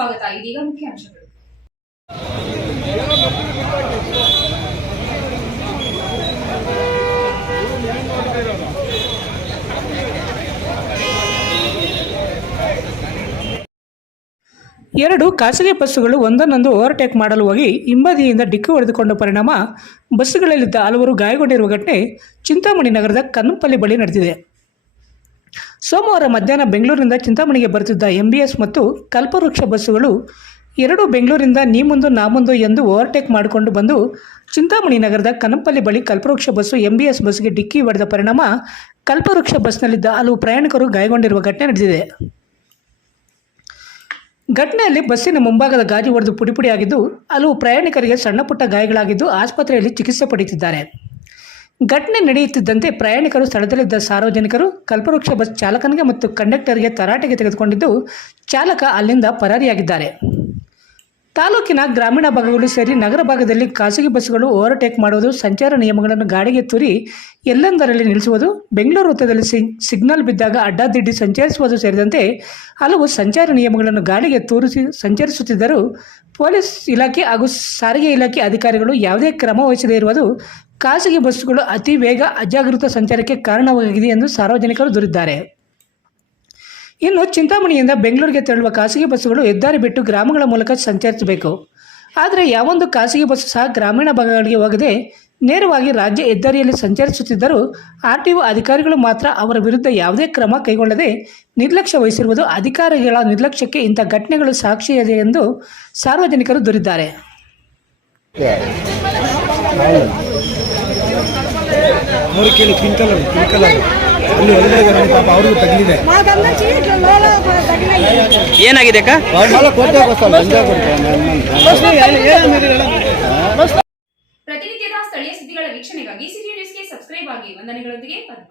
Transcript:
ಸ್ವಾಗತ. ಇದೀಗ ಮುಖ್ಯಾಂಶಗಳು ಎರಡು ಖಾಸಗಿ ಬಸ್ಸುಗಳು ಒಂದನ್ನೊಂದು ಓವರ್ಟೇಕ್ ಮಾಡಲು ಹೋಗಿ ಹಿಂಬದಿಯಿಂದ ಡಿಕ್ಕಿ ಹೊಡೆದುಕೊಂಡ ಪರಿಣಾಮ ಬಸ್ಸುಗಳಲ್ಲಿದ್ದ ಹಲವರು ಗಾಯಗೊಂಡಿರುವ ಘಟನೆ ಚಿಂತಾಮಣಿ ನಗರದ ಕನ್ನಂಪಲ್ಲಿ ಬಳಿ ನಡೆದಿದೆ. ಸೋಮವಾರ ಮಧ್ಯಾಹ್ನ ಬೆಂಗಳೂರಿನಿಂದ ಚಿಂತಾಮಣಿಗೆ ಬರುತ್ತಿದ್ದ ಎಂಬಿಎಸ್ ಮತ್ತು ಕಲ್ಪವೃಕ್ಷ ಬಸ್ಸುಗಳು ಎರಡು ಬೆಂಗಳೂರಿಂದ ನೀ ಮುಂದು, ನಾ ಮುಂದು ಎಂದು ಓವರ್ಟೇಕ್ ಮಾಡಿಕೊಂಡು ಬಂದು ಚಿಂತಾಮಣಿ ನಗರದ ಕನಂಪಲ್ಲಿ ಬಳಿ ಕಲ್ಪವೃಕ್ಷ ಬಸ್ಸು ಎಂಬಿಎಸ್ ಬಸ್ಗೆ ಡಿಕ್ಕಿ ಹೊಡೆದ ಪರಿಣಾಮ ಕಲ್ಪವೃಕ್ಷ ಬಸ್ನಲ್ಲಿದ್ದ ಹಲವು ಪ್ರಯಾಣಿಕರು ಗಾಯಗೊಂಡಿರುವ ಘಟನೆ ನಡೆದಿದೆ. ಘಟನೆಯಲ್ಲಿ ಬಸ್ಸಿನ ಮುಂಭಾಗದ ಗಾಜು ಒಡೆದು ಪುಡಿಪುಡಿಯಾಗಿದ್ದು ಹಲವು ಪ್ರಯಾಣಿಕರಿಗೆ ಸಣ್ಣಪುಟ್ಟ ಗಾಯಗಳಾಗಿದ್ದು ಆಸ್ಪತ್ರೆಯಲ್ಲಿ ಚಿಕಿತ್ಸೆ ಪಡೆಯುತ್ತಿದ್ದಾರೆ. ಘಟನೆ ನಡೆಯುತ್ತಿದ್ದಂತೆ ಪ್ರಯಾಣಿಕರು ಸ್ಥಳದಲ್ಲಿದ್ದ ಸಾರ್ವಜನಿಕರು, ಕಲ್ಪವೃಕ್ಷ ಬಸ್ ಚಾಲಕನಿಗೆ ಮತ್ತು ಕಂಡಕ್ಟರ್ಗೆ ತರಾಟೆಗೆ ತೆಗೆದುಕೊಂಡಿದ್ದು, ಚಾಲಕ ಅಲ್ಲಿಂದ ಪರಾರಿಯಾಗಿದ್ದಾರೆ. ತಾಲೂಕಿನ ಗ್ರಾಮೀಣ ಭಾಗಗಳು ಸೇರಿ ನಗರ ಭಾಗದಲ್ಲಿ ಖಾಸಗಿ ಬಸ್ಸುಗಳು ಓವರ್ಟೇಕ್ ಮಾಡುವುದು, ಸಂಚಾರ ನಿಯಮಗಳನ್ನು ಗಾಡಿಗೆ ತುರಿ ಎಲ್ಲೆಂದರಲ್ಲಿ ನಿಲ್ಲಿಸುವುದು, ಬೆಂಗಳೂರು ವೃತ್ತದಲ್ಲಿ ಸಿಗ್ ಸಿಗ್ನಲ್ ಬಿದ್ದಾಗ ಅಡ್ಡಾದಿಡ್ಡಿ ಸಂಚರಿಸುವುದು ಸೇರಿದಂತೆ ಹಲವು ಸಂಚಾರ ನಿಯಮಗಳನ್ನು ಗಾಡಿಗೆ ತೂರಿಸಿ ಸಂಚರಿಸುತ್ತಿದ್ದರೂ, ಪೊಲೀಸ್ ಇಲಾಖೆ ಹಾಗೂ ಸಾರಿಗೆ ಇಲಾಖೆ ಅಧಿಕಾರಿಗಳು ಯಾವುದೇ ಕ್ರಮ ವಹಿಸದೇ ಇರುವುದು ಖಾಸಗಿ ಬಸ್ಸುಗಳು ಅತಿ ವೇಗ ಅಜಾಗೃತ ಸಂಚಾರಕ್ಕೆ ಕಾರಣವಾಗಿದೆ ಎಂದು ಸಾರ್ವಜನಿಕರು ದೂರಿದ್ದಾರೆ. ಇನ್ನು ಚಿಂತಾಮಣಿಯಿಂದ ಬೆಂಗಳೂರಿಗೆ ತೆರಳುವ ಖಾಸಗಿ ಬಸ್ಸುಗಳು ಹೆದ್ದಾರಿ ಬಿಟ್ಟು ಗ್ರಾಮಗಳ ಮೂಲಕ ಸಂಚರಿಸಬೇಕು. ಆದರೆ ಯಾವೊಂದು ಖಾಸಗಿ ಬಸ್ಸು ಸಹ ಗ್ರಾಮೀಣ ಭಾಗಗಳಿಗೆ ಹೋಗದೆ ನೇರವಾಗಿ ರಾಜ್ಯ ಹೆದ್ದಾರಿಯಲ್ಲಿ ಸಂಚರಿಸುತ್ತಿದ್ದರೂ ಆರ್ ಟಿ ಒ ಅಧಿಕಾರಿಗಳು ಮಾತ್ರ ಅವರ ವಿರುದ್ಧ ಯಾವುದೇ ಕ್ರಮ ಕೈಗೊಳ್ಳದೆ ನಿರ್ಲಕ್ಷ್ಯ ವಹಿಸಿರುವುದು ಅಧಿಕಾರಿಗಳ ನಿರ್ಲಕ್ಷ್ಯಕ್ಕೆ ಇಂಥ ಘಟನೆಗಳು ಸಾಕ್ಷಿಯಾಗಿದೆ ಎಂದು ಸಾರ್ವಜನಿಕರು ದೂರಿದ್ದಾರೆ. ಮೂರು ಕಿಲೋ ಕ್ವಿಂಟಲ್ ಕ್ವಿಂಟಲ್ ಅದು ಅಲ್ಲಿ ಹೊರಗಡೆ ನೋಡಿ ಪಾಪ ಅವ್ರಿಗೂ ತಗಲಿದೆ. ಏನಾಗಿದೆ ಅಕ್ಕ? ಪ್ರತಿನಿತ್ಯದ ಸ್ಥಳೀಯ ಸುದ್ದಿಗಳ ವೀಕ್ಷಣೆಗಾಗಿ ಸಿಟಿ ನ್ಯೂಸ್ಗೆ ಸಬ್ಸ್ಕ್ರೈಬ್ ಆಗಿ. ವಂದನೆಗಳೊಂದಿಗೆ ಪದ್ಮ.